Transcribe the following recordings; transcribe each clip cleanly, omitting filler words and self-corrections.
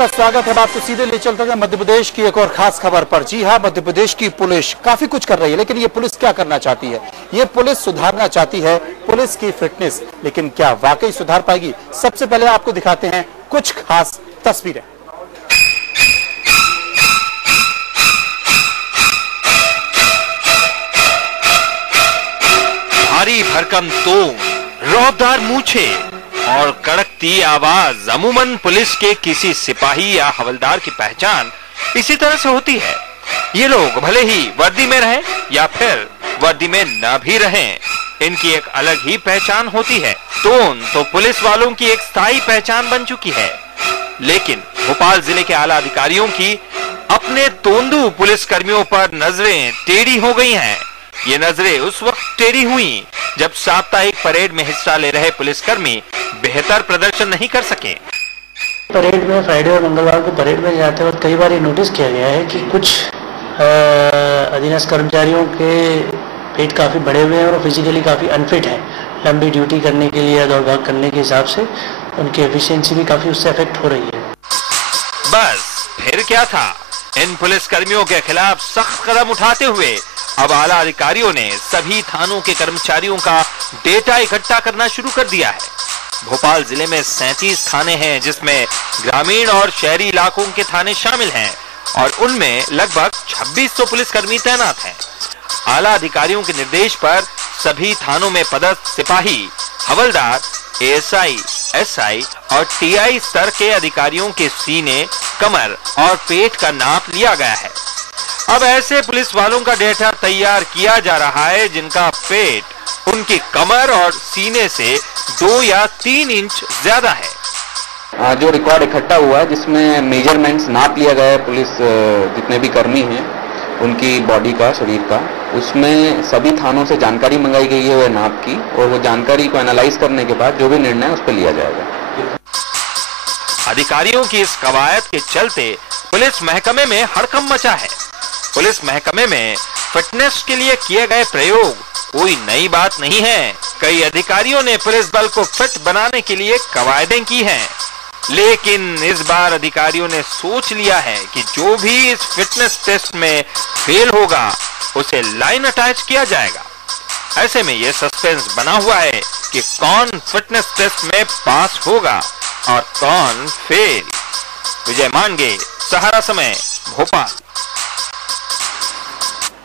आपका स्वागत है। आपको सीधे ले चलते हैं मध्य प्रदेश की एक और खास खबर पर। जी हां, मध्य प्रदेश की पुलिस काफी कुछ कर रही है, लेकिन ये पुलिस क्या करना चाहती है? ये पुलिस सुधारना चाहती है पुलिस की फिटनेस, लेकिन क्या वाकई सुधार पाएगी? सबसे पहले आपको दिखाते हैं कुछ खास तस्वीरें। भारी भरकम तोप, रौबदार मूछे और कड़कती आवाज अमूमन पुलिस के किसी सिपाही या हवलदार की पहचान इसी तरह से होती है। ये लोग भले ही वर्दी में रहें या फिर वर्दी में न भी रहें, इनकी एक अलग ही पहचान होती है। टोन तो पुलिस वालों की एक स्थायी पहचान बन चुकी है, लेकिन भोपाल जिले के आला अधिकारियों की अपने तोंदू पुलिस कर्मियों पर नजरें टेढ़ी हो गई हैं। ये नजरें उस वक्त टेढ़ी हुई जब साप्ताहिक परेड में हिस्सा ले रहे पुलिसकर्मी बेहतर प्रदर्शन नहीं कर सके। परेड में फ्राइडे और मंगलवार को परेड में जाते वक्त कई बार नोटिस किया गया है कि कुछ अधीनस्थ कर्मचारियों के पेट काफ़ी बड़े हुए हैं और फिजिकली काफ़ी अनफिट हैं। लंबी ड्यूटी करने के लिए या दौड़ भाग करने के हिसाब से उनकी एफिशिएंसी भी काफ़ी उससे अफेक्ट हो रही है। बस फिर क्या था, इन पुलिसकर्मियों के खिलाफ सख्त कदम उठाते हुए अब आला अधिकारियों ने सभी थानों के कर्मचारियों का डेटा इकट्ठा करना शुरू कर दिया है। भोपाल जिले में 37 थाने हैं, जिसमें ग्रामीण और शहरी इलाकों के थाने शामिल हैं और उनमें लगभग 2600 पुलिसकर्मी तैनात हैं। आला अधिकारियों के निर्देश पर सभी थानों में पदस्थ सिपाही, हवलदार, एएसआई, एसआई और टीआई स्तर के अधिकारियों के सीने, कमर और पेट का नाप लिया गया है। अब ऐसे पुलिस वालों का डेटा तैयार किया जा रहा है जिनका पेट उनकी कमर और सीने से 2 या 3 इंच ज्यादा है। जो रिकॉर्ड इकट्ठा हुआ है, जिसमें मेजरमेंट्स नाप लिया गया है पुलिस जितने भी कर्मी हैं उनकी बॉडी का, शरीर का, उसमें सभी थानों से जानकारी मंगाई गई है नाप की, और वो जानकारी को एनालाइज करने के बाद जो भी निर्णय उस पर लिया जाएगा। अधिकारियों की इस कवायद के चलते पुलिस महकमे में हड़कंप मचा है। पुलिस महकमे में फिटनेस के लिए किए गए प्रयोग कोई नई बात नहीं है। कई अधिकारियों ने पुलिस बल को फिट बनाने के लिए कवायदें की हैं, लेकिन इस बार अधिकारियों ने सोच लिया है कि जो भी इस फिटनेस टेस्ट में फेल होगा उसे लाइन अटैच किया जाएगा। ऐसे में यह सस्पेंस बना हुआ है कि कौन फिटनेस टेस्ट में पास होगा और कौन फेल। विजय मानगे, सहारा समय, भोपाल।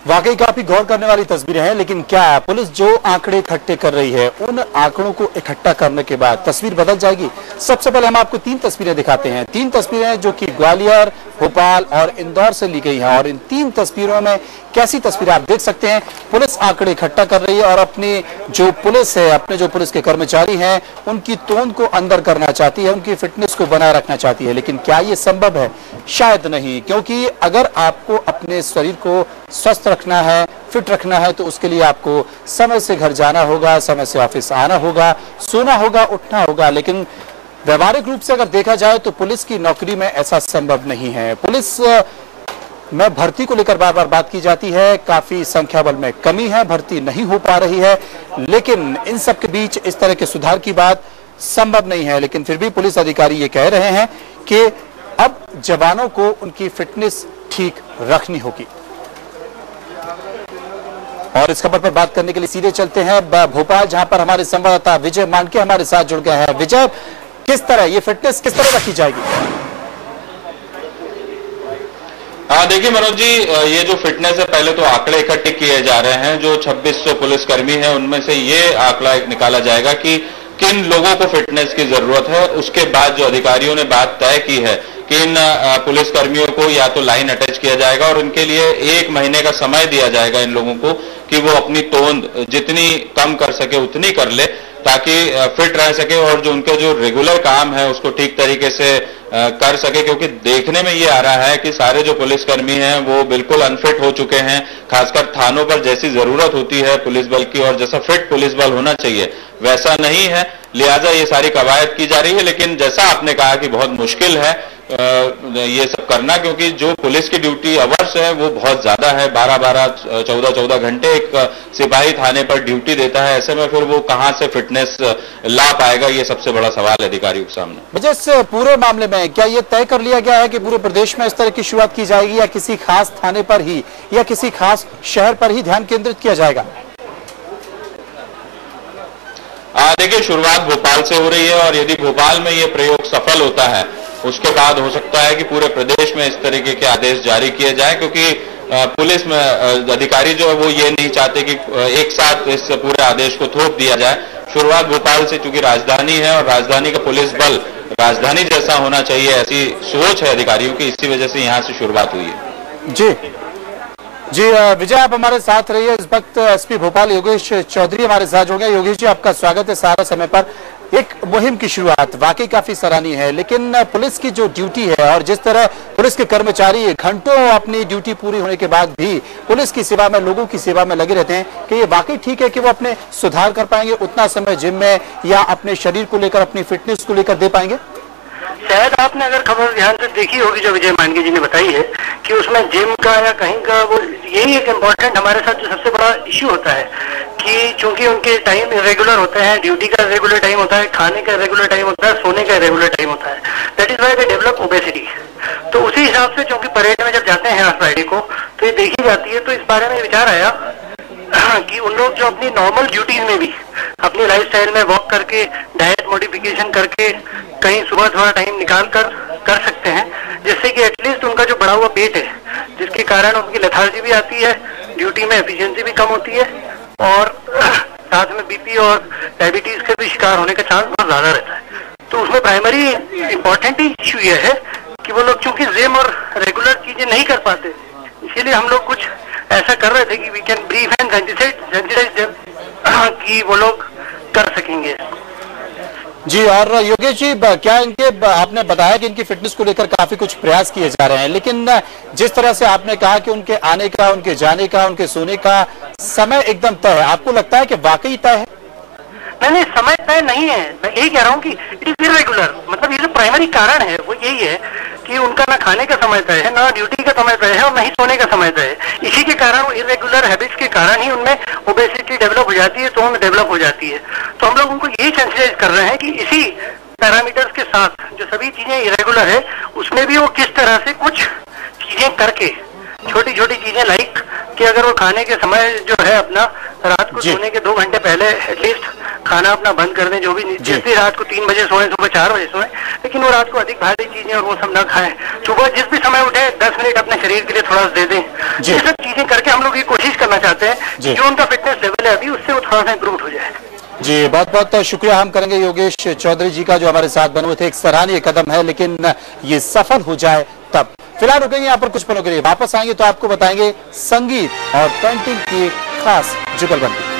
वाकई काफी गौर करने वाली तस्वीरें हैं, लेकिन क्या पुलिस जो आंकड़े इकट्ठे कर रही है, उन आंकड़ों को इकट्ठा करने के बाद तस्वीर बदल जाएगी? सबसे पहले हम आपको 3 तस्वीरें दिखाते हैं। 3 तस्वीरें जो कि ग्वालियर, भोपाल और इंदौर से ली गई हैं, और इन 3 तस्वीरों में कैसी तस्वीरें आप देख सकते हैं। पुलिस आंकड़े इकट्ठा कर रही है और अपनी जो पुलिस है, अपने जो पुलिस के कर्मचारी हैं, उनकी तोंद को अंदर करना चाहती है, उनकी फिटनेस को बनाए रखना चाहती है। लेकिन क्या ये संभव है? शायद नहीं, क्योंकि अगर आपको अपने शरीर को स्वस्थ रखना है, फिट रखना है, तो उसके लिए आपको समय से घर जाना होगा, समय से ऑफिस आना होगा, सोना होगा, उठना होगा। लेकिन व्यवहारिक रूप से अगर देखा जाए तो पुलिस की नौकरी में ऐसा संभव नहीं है। पुलिस में भर्ती को लेकर बार बार बात की जाती है, काफी संख्या बल में कमी है, भर्ती नहीं हो पा रही है, लेकिन इन सब के बीच इस तरह के सुधार की बात संभव नहीं है। लेकिन फिर भी पुलिस अधिकारी ये कह रहे हैं कि अब जवानों को उनकी फिटनेस ठीक रखनी होगी। और इस खबर पर बात करने के लिए सीधे चलते हैं भोपाल, जहां पर हमारे संवाददाता विजय मानके हमारे साथ जुड़ गए हैं। विजय, किस तरह ये फिटनेस किस तरह रखी जाएगी? देखिए मनोज जी, ये जो फिटनेस है, पहले तो आंकड़े इकट्ठे किए जा रहे हैं। जो 2600 पुलिसकर्मी हैं उनमें से ये आंकड़ा निकाला जाएगा कि किन लोगों को फिटनेस की जरूरत है। उसके बाद जो अधिकारियों ने बात तय की है कि इन पुलिसकर्मियों को या तो लाइन अटैच किया जाएगा और उनके लिए 1 महीने का समय दिया जाएगा इन लोगों को कि वो अपनी तोंद जितनी कम कर सके उतनी कर ले, ताकि फिट रह सके और जो उनके जो रेगुलर काम है उसको ठीक तरीके से कर सके। क्योंकि देखने में ये आ रहा है कि सारे जो पुलिसकर्मी हैं वो बिल्कुल अनफिट हो चुके हैं। खासकर थानों पर जैसी जरूरत होती है पुलिस बल की और जैसा फिट पुलिस बल होना चाहिए वैसा नहीं है। लिहाजा ये सारी कवायद की जा रही है। लेकिन जैसा आपने कहा कि बहुत मुश्किल है ये सब करना, क्योंकि जो पुलिस की ड्यूटी अवर्स है वो बहुत ज्यादा है। 12-12, 14-14 घंटे एक सिपाही थाने पर ड्यूटी देता है। ऐसे में फिर वो कहां से फिटनेस ला पाएगा, ये सबसे बड़ा सवाल है अधिकारियों के सामने। मुझे इस पूरे मामले में क्या ये तय कर लिया गया है कि पूरे प्रदेश में इस तरह की शुरुआत की जाएगी, या किसी खास थाने पर ही या किसी खास शहर पर ही ध्यान केंद्रित किया जाएगा? देखिए, शुरुआत भोपाल से हो रही है और यदि भोपाल में ये प्रयोग सफल होता है उसके बाद हो सकता है कि पूरे प्रदेश में इस तरीके के आदेश जारी किए जाएं, क्योंकि पुलिस में अधिकारी जो है वो ये नहीं चाहते कि एक साथ इस पूरे आदेश को थोप दिया जाए। शुरुआत भोपाल से, चूंकि राजधानी है और राजधानी का पुलिस बल राजधानी जैसा होना चाहिए, ऐसी सोच है अधिकारियों की, इसी वजह से यहाँ से शुरुआत हुई है। जी विजय, आप हमारे साथ रहिए। इस वक्त एसपी भोपाल योगेश चौधरी हमारे साथ जुड़ गए। योगेश जी, आपका स्वागत है सारा समय पर। एक मुहिम की शुरुआत वाकई काफी सराहनीय है, लेकिन पुलिस की जो ड्यूटी है और जिस तरह पुलिस के कर्मचारी घंटों अपनी ड्यूटी पूरी होने के बाद भी पुलिस की सेवा में, लोगों की सेवा में लगे रहते हैं, कि ये वाकई ठीक है कि वो अपने सुधार कर पाएंगे, उतना समय जिम में या अपने शरीर को लेकर, अपनी फिटनेस को लेकर दे पाएंगे? शायद आपने अगर खबर ध्यान से देखी होगी जो विजय मांडगे जी ने बताई है कि उसमें जिम का या कहीं का, वो यही एक इम्पोर्टेंट हमारे साथ जो सबसे बड़ा इश्यू होता है कि चूंकि उनके टाइम इरेगुलर होते हैं, ड्यूटी का रेगुलर टाइम होता है, खाने का रेगुलर टाइम होता है, सोने का रेगुलर टाइम होता है। That is why they develop obesity. तो उसी हिसाब से चूंकि परेड में जब जाते हैं हर फ्राइडे को तो ये देखी जाती है, तो इस बारे में विचार आया कि उन लोग जो अपनी नॉर्मल ड्यूटीज में भी अपनी लाइफस्टाइल में वॉक करके, डाइट मॉडिफिकेशन करके, कहीं सुबह थोड़ा टाइम निकाल कर सकते हैं, जिससे कि एटलीस्ट उनका जो बढ़ा हुआ पेट है, जिसके कारण उनकी लेथार्जी भी आती है, ड्यूटी में एफिशिएंसी भी कम होती है और साथ में बीपी और डायबिटीज के भी शिकार होने का चांस बहुत ज्यादा रहता है। तो उसमें प्राइमरी इंपॉर्टेंट इश्यू ये है कि वो लोग चूंकि जिम और रेगुलर चीजें नहीं कर पाते, इसीलिए हम लोग कुछ ऐसा कर रहे थे कि we can brief and sensitise them कि वो लोग कर सकेंगे। जी, और योगेश जी, क्या इनके, आपने बताया कि इनकी फिटनेस को लेकर काफी कुछ प्रयास किए जा रहे हैं, लेकिन जिस तरह से आपने कहा कि उनके आने का, उनके जाने का, उनके सोने का समय एकदम तय है, आपको लगता है कि वाकई तय है? नहीं, समय तय नहीं है। मैं यही कह रहा हूँ कि इट इज इरेगुलर। मतलब ये जो प्राइमरी कारण है वो यही है कि उनका ना खाने का समय तय है, ना ड्यूटी का समय तय है और ना ही सोने का समय तय है। इसी के कारण, वो इरेगुलर हैबिट्स के कारण ही उनमें ओबेसिटी डेवलप हो जाती है, तो डेवलप हो जाती है। तो हम लोग उनको यही सेंसिटाइज कर रहे हैं कि इसी पैरामीटर्स के साथ जो सभी चीजें इरेगुलर है, उसमें भी वो किस तरह से कुछ चीजें करके, छोटी छोटी चीजें लाइक कि अगर वो खाने के समय जो है अपना रात को सोने के 2 घंटे पहले एटलीस्ट खाना अपना बंद कर दें, जो भी, जिस भी रात को 3 बजे सोए, सुबह 4 बजे सोए, लेकिन वो रात को अधिक भारी चीजें और वो सब ना खाएं। सुबह जिस भी समय उठे 10 मिनट अपने शरीर के लिए थोड़ा दे दें। ये सब चीजें करके हम लोग ये कोशिश करना चाहते हैं कि जो उनका फिटनेस लेवल है अभी, उससे वो थोड़ा सा इम्प्रूव हो जाए। जी, बहुत बहुत शुक्रिया हम करेंगे योगेश चौधरी जी का, जो हमारे साथ बने हुए थे। एक सराहनीय कदम है, लेकिन ये सफल हो जाए तब। फिलहाल रुकेंगे यहाँ पर कुछ पलों के लिए, वापस आएंगे तो आपको बताएंगे संगीत और पेंटिंग की खास जुगलबंदी।